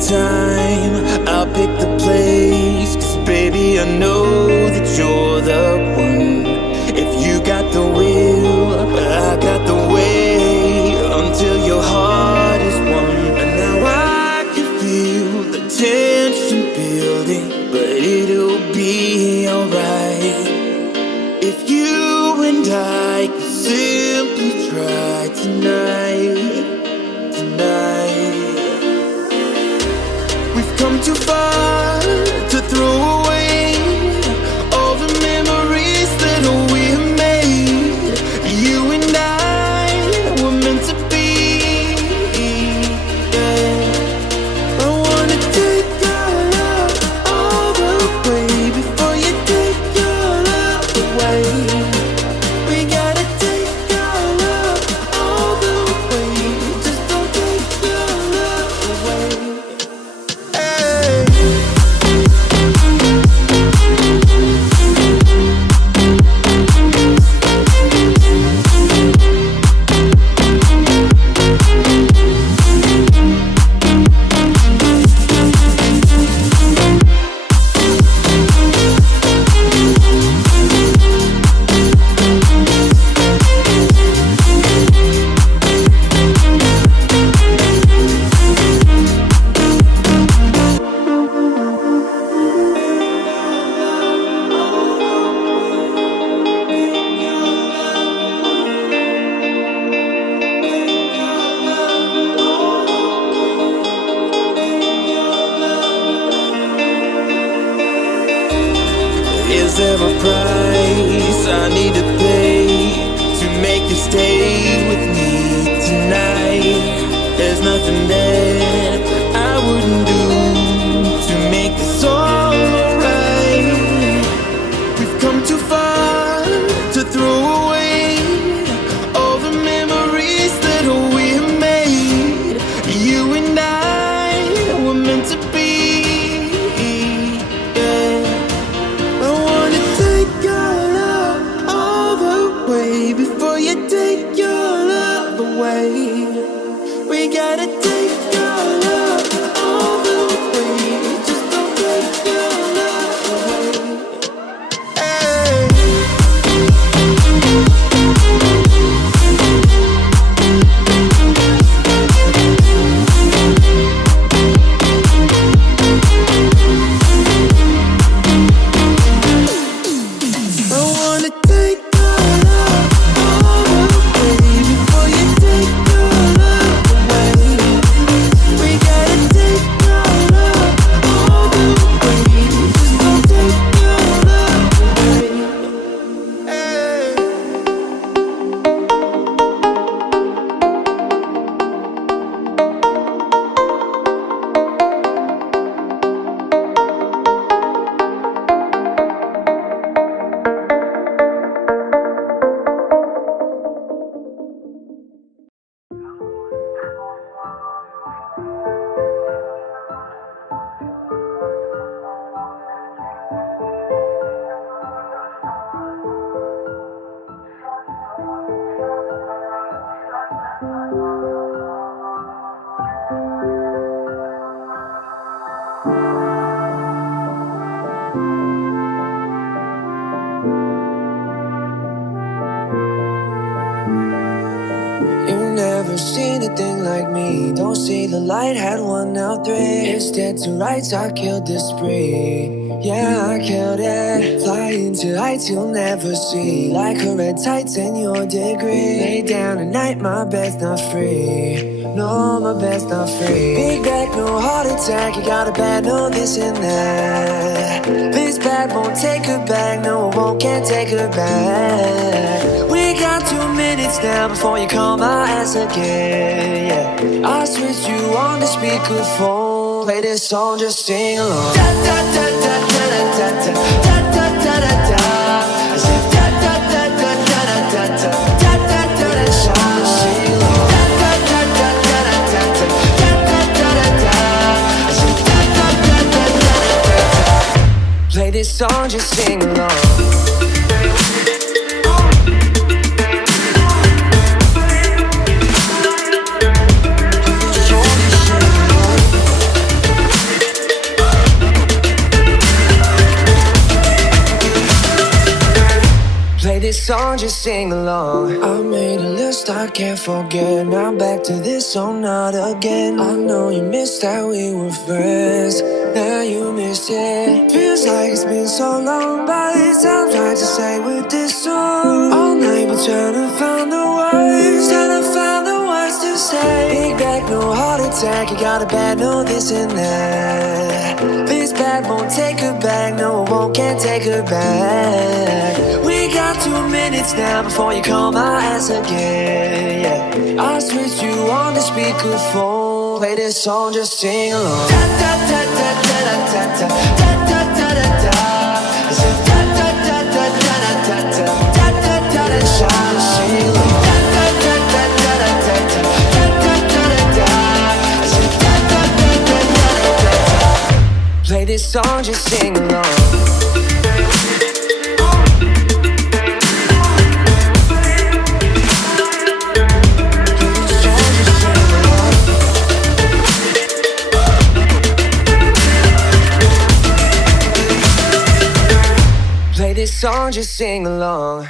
time, I'll pick the place. 'Cause baby, I know that you're the one. If you got the will, I got the way. Until your heart is won. And now I can feel the tension building, but it'll be alright. If you and I could simply try tonight. We've come too far to throw away all the memories that we have made. You and I were meant to be, yeah. I wanna take your love all the way before you take your love away. We gotta take your love all the way. Just don't take your love away. Is there a price I need to pay to make you stay with me tonight? There's nothing that I wouldn't do to make this all alright. We've come too far to throw away all the memories that we have made. You and I were meant to be, yeah. I wanna take your love all the way before you take your love away. We gotta take your love all the way. Just don't take your love away. Hey. I wanna take your love all the way before you take your love away. We gotta take your love all the way. Just don't take your love away. Hey. You've never seen a thing like me. Don't see the light, had one, now three. It's dead to rights, I killed this spree. Yeah, I killed it. Flying to heights you'll never see. Like a red tights in your degree. Lay down at night, my bed's not free. No, my bed's not free. Big back, no heart attack. You got a bad, no this and that. This bad won't take her back. No, it won't, can't take her back. We got 2 minutes now before you call my ass again, yeah. I switched you on the speakerphone. Play this song, just sing along. Da da da da da da da da da da da da. I said da da da da da da da da da da da da. Sing along. Da da da da da da da da da da da da. I said da da da da da da da. Play this song, just sing along. song, just sing along. I made a list I can't forget. Now back to this song, not again. I know you missed that we were friends. Now you miss it. Feels like it's been so long, but it's time right to say with this song. All night we're trying to find the words, trying to find the words to say. Big back, no heart attack. You got a bad, no this and that. This bad won't take her back. No, won't, can't take her back. We got 2 minutes now before you call my ass again. Yeah, I switched you on the speakerphone. Play this song, just sing along. Da da da da da da da da da da da da. I said da da da da da da da da da da da. Shout and sing along. Da da da da da da da da da da da da. I said da da da da da da da. Play this song, just sing along. Play this song, just sing along.